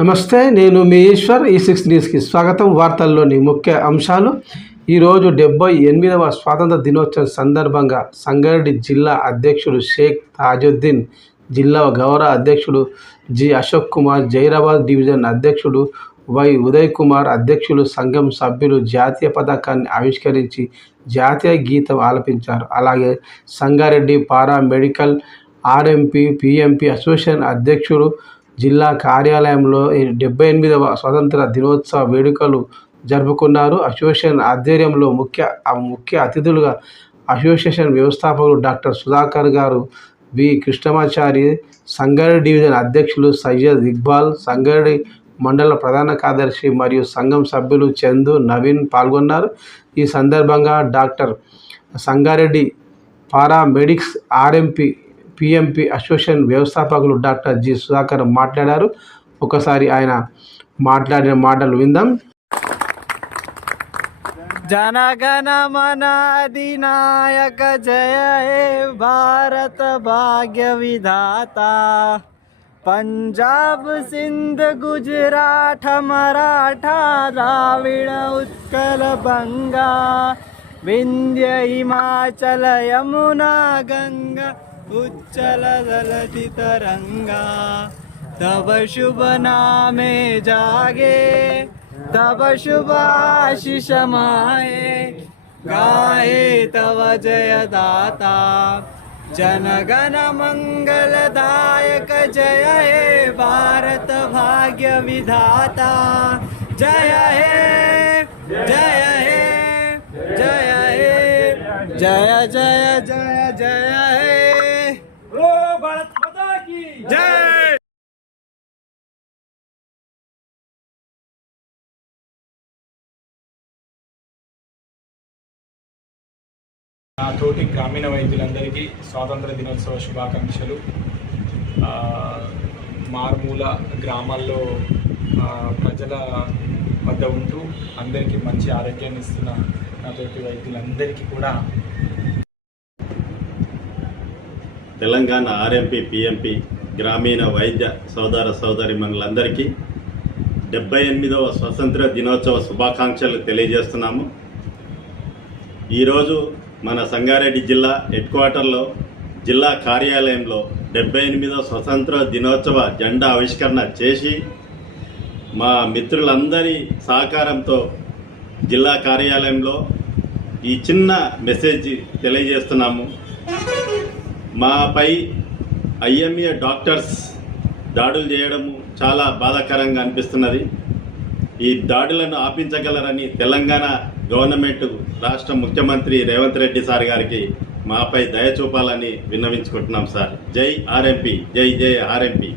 నమస్తే, నేను మీ ఈశ్వర్. E6 న్యూస్కి స్వాగతం. వార్తల్లోని ముఖ్య అంశాలు. ఈరోజు 78వ స్వాతంత్ర దినోత్సవం సందర్భంగా సంగారెడ్డి జిల్లా అధ్యక్షుడు షేక్ తాజుద్దీన్, జిల్లా గౌరవ అధ్యక్షుడు జి అశోక్ కుమార్, జైరాబాద్ డివిజన్ అధ్యక్షుడు వై ఉదయ్ కుమార్, అధ్యక్షులు, సంఘం సభ్యులు జాతీయ పతాకాన్ని ఆవిష్కరించి జాతీయ గీతం ఆలపించారు. అలాగే సంగారెడ్డి పారా మెడికల్ ఆర్ఎంపీ పిఎంపీ అసోసియేషన్ అధ్యక్షుడు జిల్లా కార్యాలయంలో 78వ స్వాతంత్ర దినోత్సవ వేడుకలు జరుపుకున్నారు. అసోసియేషన్ ఆధ్వర్యంలో ముఖ్య అతిథులుగా అసోసియేషన్ వ్యవస్థాపకులు డాక్టర్ సుధాకర్ గారు, వి కృష్ణమాచారి, సంగారెడ్డి డివిజన్ అధ్యక్షులు సయ్యద్ ఇక్బాల్, సంగారెడ్డి మండల ప్రధాన కార్యదర్శి మరియు సంఘం సభ్యులు చందు, నవీన్ పాల్గొన్నారు. ఈ సందర్భంగా doctor Sangareddy paramedics RMP PMP association వ్యవస్థాపకులు డాక్టర్ జి సుధాకర్ మాట్లాడారు. ఒకసారి ఆయన మాట్లాడిన మాటలు విందాం. జనగణ మన అధినాయక జయ హే భారత భాగ్య విధాత, పంజాబ్ సింధ్ గుజరాట్ మరాఠా ద్రావిడ ఉత్కల బంగా, వింధ్య హిమాచల యమునా గంగా उच्चल दलति तरंगा, तब शुभ नामे जागे, तब शुभ आशीष माए, गाए तव जय दाता, जनगण मंगलदायक जय हे भारत भाग्य विधाता, जय हे जय हे जय हे जय जय जय जय हे भारत माता की जय। నా తోటి గ్రామీణ వైద్యులందరికీ స్వాతంత్ర దినోత్సవ శుభాకాంక్షలు. మారుమూల గ్రామాల్లో ప్రజల వద్ద ఉంటూ అందరికీ మంచి ఆరోగ్యాన్ని ఇస్తున్న నా తోటి వైద్యులందరికీ కూడా తెలంగాణ ఆర్ఎంపీ పిఎంపీ గ్రామీణ వైద్య సోదర సోదరీమణులందరికీ 78వ స్వాతంత్ర దినోత్సవ శుభాకాంక్షలు తెలియజేస్తున్నాము. ఈరోజు మన సంగారెడ్డి జిల్లా హెడ్ క్వార్టర్లో జిల్లా కార్యాలయంలో 78వ స్వాతంత్ర దినోత్సవ జెండా ఆవిష్కరణ చేసి మా మిత్రులందరి సహకారంతో జిల్లా కార్యాలయంలో ఈ చిన్న మెసేజ్ తెలియజేస్తున్నాము. మాపై ఐఎంఏ డాక్టర్స్ దాడులు చేయడము చాలా బాధాకరంగా అనిపిస్తున్నది. ఈ దాడులను ఆపించగలరని తెలంగాణ గవర్నమెంట్ రాష్ట్ర ముఖ్యమంత్రి రేవంత్ రెడ్డి సార్ గారికి మాపై దయ చూపాలని విన్నవించుకుంటున్నాం సార్. జై ఆర్ఎంపీ, జై జై ఆర్ఎంపీ.